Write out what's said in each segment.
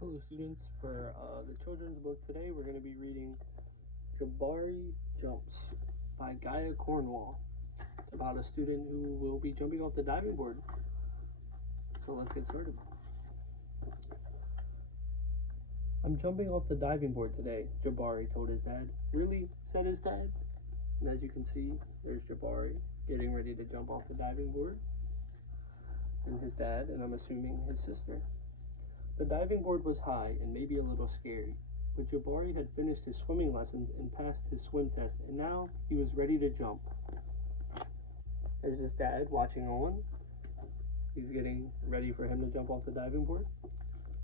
Hello students, for the children's book today we're going to be reading Jabari Jumps by Gaia Cornwall. It's about a student who will be jumping off the diving board. So let's get started. I'm jumping off the diving board today, Jabari told his dad. Really? Said his dad. And as you can see, there's Jabari getting ready to jump off the diving board. And his dad, and I'm assuming his sister. The diving board was high and maybe a little scary, but Jabari had finished his swimming lessons and passed his swim test, and now he was ready to jump. There's his dad watching on. He's getting ready for him to jump off the diving board.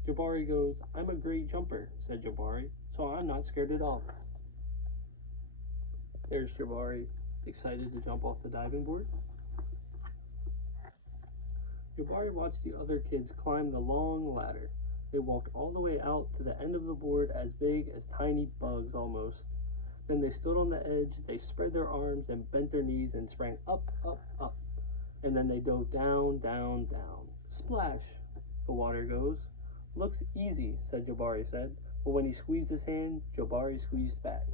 Jabari goes, "I'm a great jumper," said Jabari, "so I'm not scared at all." There's Jabari, excited to jump off the diving board. Jabari watched the other kids climb the long ladder. They walked all the way out to the end of the board, as big as tiny bugs almost. Then they stood on the edge, they spread their arms and bent their knees and sprang up, up, up. And then they dove down, down, down. Splash, the water goes. "Looks easy," said Jabari said, but when he squeezed his hand, Jabari squeezed back.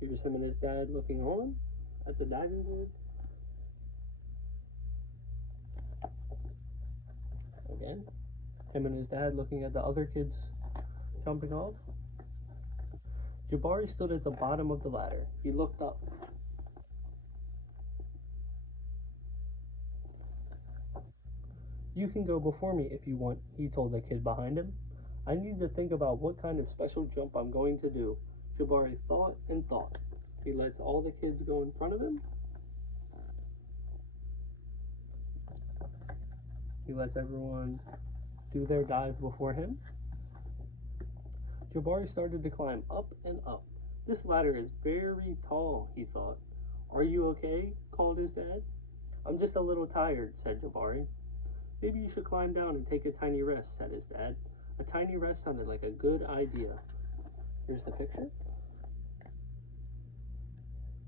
Here's him and his dad looking on at the diving board. Again, him and his dad looking at the other kids jumping off. Jabari stood at the bottom of the ladder. He looked up. "You can go before me if you want," he told the kid behind him. "I need to think about what kind of special jump I'm going to do." Jabari thought and thought. He lets all the kids go in front of him. He lets everyone do their dive before him. Jabari started to climb up and up. "This ladder is very tall," he thought. "Are you okay?" called his dad. "I'm just a little tired," said Jabari. "Maybe you should climb down and take a tiny rest," said his dad. A tiny rest sounded like a good idea. Here's the picture.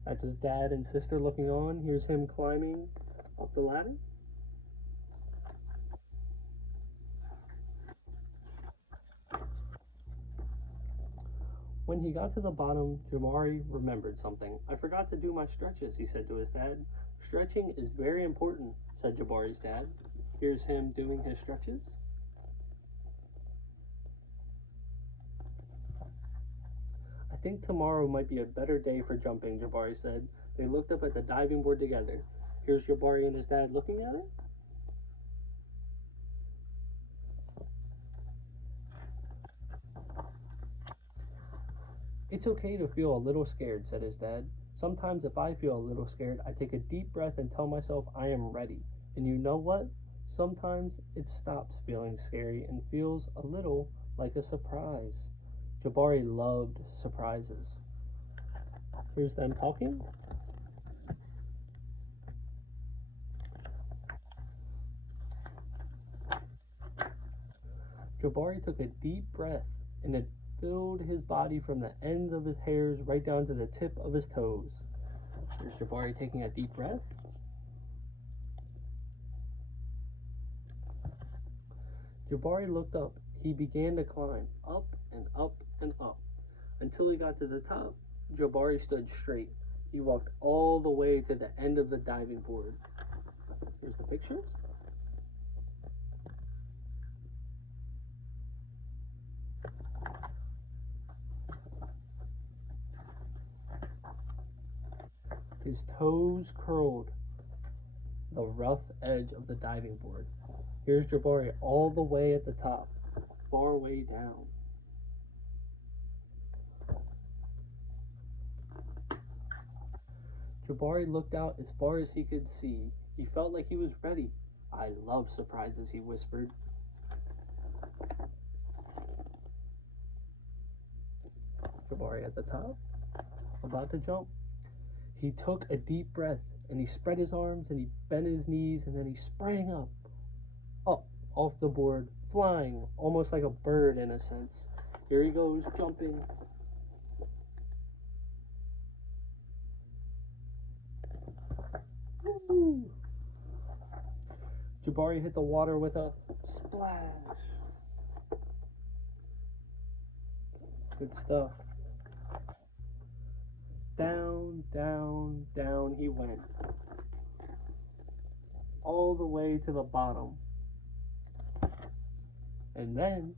That's his dad and sister looking on. Here's him climbing up the ladder. When he got to the bottom, Jabari remembered something. "I forgot to do my stretches," he said to his dad. "Stretching is very important," said Jabari's dad. Here's him doing his stretches. "I think tomorrow might be a better day for jumping," Jabari said. They looked up at the diving board together. Here's Jabari and his dad looking at it. "It's okay to feel a little scared," said his dad. "Sometimes if I feel a little scared, I take a deep breath and tell myself I am ready. And you know what? Sometimes it stops feeling scary and feels a little like a surprise." Jabari loved surprises. Here's them talking. Jabari took a deep breath and it filled his body from the ends of his hairs right down to the tip of his toes. Here's Jabari taking a deep breath. Jabari looked up. He began to climb up and up and up. Until he got to the top, Jabari stood straight. He walked all the way to the end of the diving board. Here's the pictures. His toes curled the rough edge of the diving board. Here's Jabari all the way at the top, far way down. Jabari looked out as far as he could see. He felt like he was ready. "I love surprises," he whispered. Jabari at the top, about to jump. He took a deep breath and he spread his arms and he bent his knees and then he sprang up off the board, flying almost like a bird in a sense. Here he goes, jumping. Woo! Jabari hit the water with a splash. Good stuff. Down, down, down he went. All the way to the bottom. And then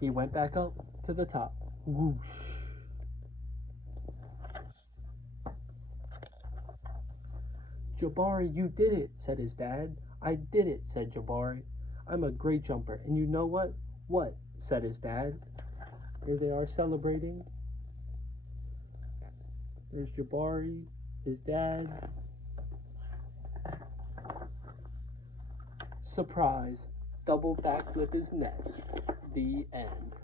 he went back up to the top. Whoosh. Jabari, you did it, said his dad. I did it, said Jabari. I'm a great jumper. And you know what? What? Said his dad. Here they are celebrating. There's Jabari, his dad. Surprise. Double backflip is next. The end.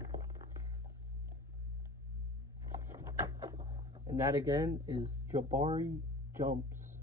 And that again is Jabari Jumps.